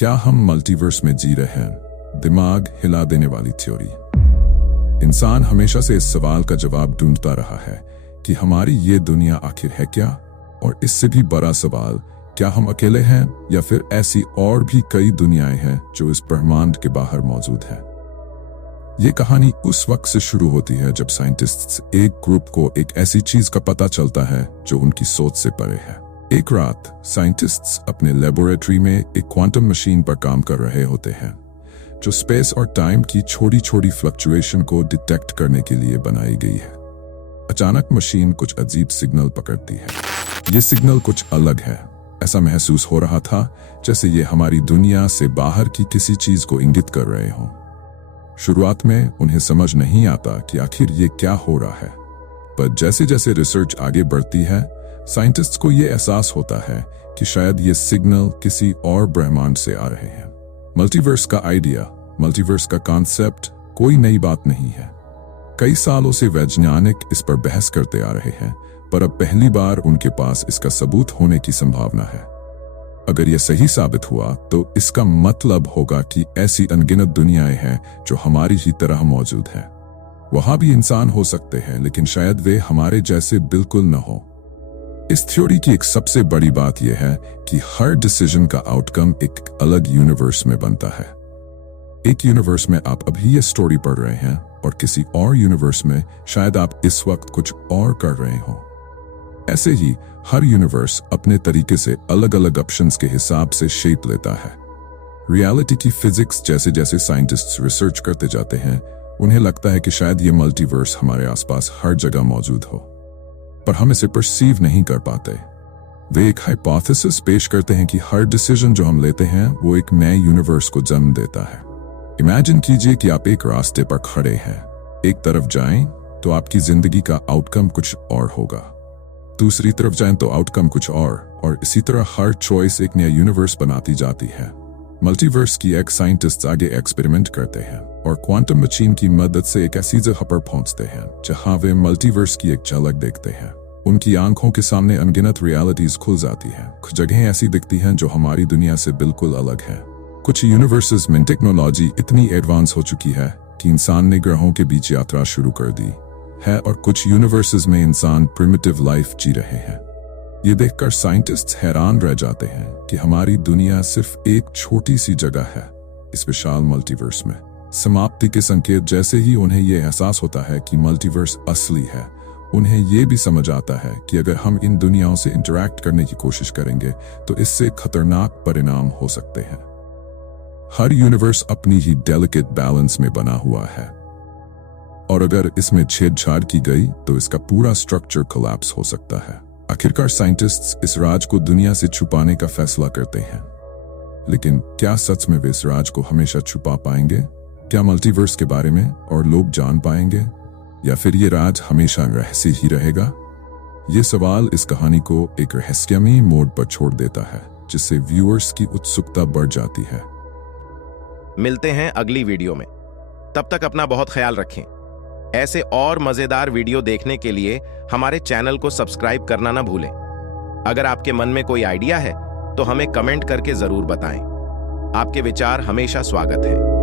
क्या हम मल्टीवर्स में जी रहे हैं? दिमाग हिला देने वाली थ्योरी। इंसान हमेशा से इस सवाल का जवाब ढूंढता रहा है कि हमारी ये दुनिया आखिर है क्या? और इससे भी बड़ा सवाल, क्या हम अकेले हैं या फिर ऐसी और भी कई दुनियाएं हैं जो इस ब्रह्मांड के बाहर मौजूद हैं? ये कहानी उस वक्त से शुरू होती है जब साइंटिस्ट्स एक ग्रुप को एक ऐसी चीज का पता चलता है जो उनकी सोच से परे है। एक रात साइंटिस्ट्स अपने लेबोरेटरी में एक क्वांटम मशीन पर काम कर रहे होते हैं जो स्पेस और टाइम की छोटी छोटी फ्लक्चुएशन को डिटेक्ट करने के लिए बनाई गई है। अचानक मशीन कुछ अजीब सिग्नल पकड़ती है। ये सिग्नल कुछ अलग है। ऐसा महसूस हो रहा था जैसे ये हमारी दुनिया से बाहर की किसी चीज को इंगित कर रहे हों। शुरुआत में उन्हें समझ नहीं आता कि आखिर ये क्या हो रहा है, पर जैसे जैसे रिसर्च आगे बढ़ती है साइंटिस्ट्स को ये एहसास होता है कि शायद ये सिग्नल किसी और ब्रह्मांड से आ रहे हैं। मल्टीवर्स का आइडिया, मल्टीवर्स का कॉन्सेप्ट कोई नई बात नहीं है। कई सालों से वैज्ञानिक इस पर बहस करते आ रहे हैं, पर अब पहली बार उनके पास इसका सबूत होने की संभावना है। अगर यह सही साबित हुआ तो इसका मतलब होगा कि ऐसी अनगिनत दुनियाएं हैं जो हमारी ही तरह मौजूद हैं। वहां भी इंसान हो सकते हैं, लेकिन शायद वे हमारे जैसे बिल्कुल न हो। इस थ्योरी की एक सबसे बड़ी बात यह है कि हर डिसीजन का आउटकम एक अलग यूनिवर्स में बनता है। एक यूनिवर्स में आप अभी ये स्टोरी पढ़ रहे हैं और किसी और यूनिवर्स में शायद आप इस वक्त कुछ और कर रहे हो। ऐसे ही हर यूनिवर्स अपने तरीके से अलग अलग ऑप्शंस के हिसाब से शेप लेता है। रियलिटी की फिजिक्स जैसे जैसे साइंटिस्ट्स रिसर्च करते जाते हैं, उन्हें लगता है कि शायद ये मल्टीवर्स हमारे आसपास हर जगह मौजूद हो, पर हम इसे परसीव नहीं कर पाते। वे एक हाइपोथेसिस पेश करते हैं कि हर डिसीजन जो हम लेते हैं वो एक नए यूनिवर्स को जन्म देता है। इमेजिन कीजिए कि आप एक रास्ते पर खड़े हैं। एक तरफ जाएं तो आपकी जिंदगी का आउटकम कुछ और होगा, दूसरी तरफ जाएं तो आउटकम कुछ और इसी तरह हर चॉइस एक नया यूनिवर्स बनाती जाती है। मल्टीवर्स की एक साइंटिस्ट आगे एक्सपेरिमेंट करते हैं और क्वांटम मशीन की मदद से एक ऐसी जगह पर पहुंचते हैं जहां वे मल्टीवर्स की एक झलक देखते हैं। उनकी आंखों के सामने अनगिनत रियलिटीज खुल जाती हैं। कुछ जगहें ऐसी दिखती हैं जो हमारी दुनिया से बिल्कुल अलग है। कुछ यूनिवर्सेस में टेक्नोलॉजी इतनी एडवांस हो चुकी है कि इंसान ने ग्रहों के बीच यात्रा शुरू कर दी है, और कुछ यूनिवर्सेस में इंसान प्रिमिटिव लाइफ जी रहे हैं। ये देखकर साइंटिस्ट्स हैरान रह जाते हैं कि हमारी दुनिया सिर्फ एक छोटी सी जगह है इस विशाल मल्टीवर्स में। समाप्ति के संकेत जैसे ही उन्हें यह एहसास होता है कि मल्टीवर्स असली है, उन्हें यह भी समझ आता है कि अगर हम इन दुनियाओं से इंटरैक्ट करने की कोशिश करेंगे तो इससे खतरनाक परिणाम हो सकते हैं। हर यूनिवर्स अपनी ही डेलिकेट बैलेंस में बना हुआ है, और अगर इसमें छेड़छाड़ की गई तो इसका पूरा स्ट्रक्चर कोलैप्स हो सकता है। आखिरकार साइंटिस्ट्स इस राज को दुनिया से छुपाने का फैसला करते हैं, लेकिन क्या सच में वे इस राज को हमेशा छुपा पाएंगे? क्या मल्टीवर्स के बारे में और लोग जान पाएंगे, या फिर ये राज हमेशा रहस्य ही रहेगा? ये सवाल इस कहानी को एक रहस्यमयी मोड पर छोड़ देता है, जिससे व्यूअर्स की उत्सुकता बढ़ जाती है। मिलते हैं अगली वीडियो में। तब तक अपना बहुत ख्याल रखें। ऐसे और मजेदार वीडियो देखने के लिए हमारे चैनल को सब्सक्राइब करना ना भूलें। अगर आपके मन में कोई आइडिया है तो हमें कमेंट करके जरूर बताएं। आपके विचार हमेशा स्वागत हैं।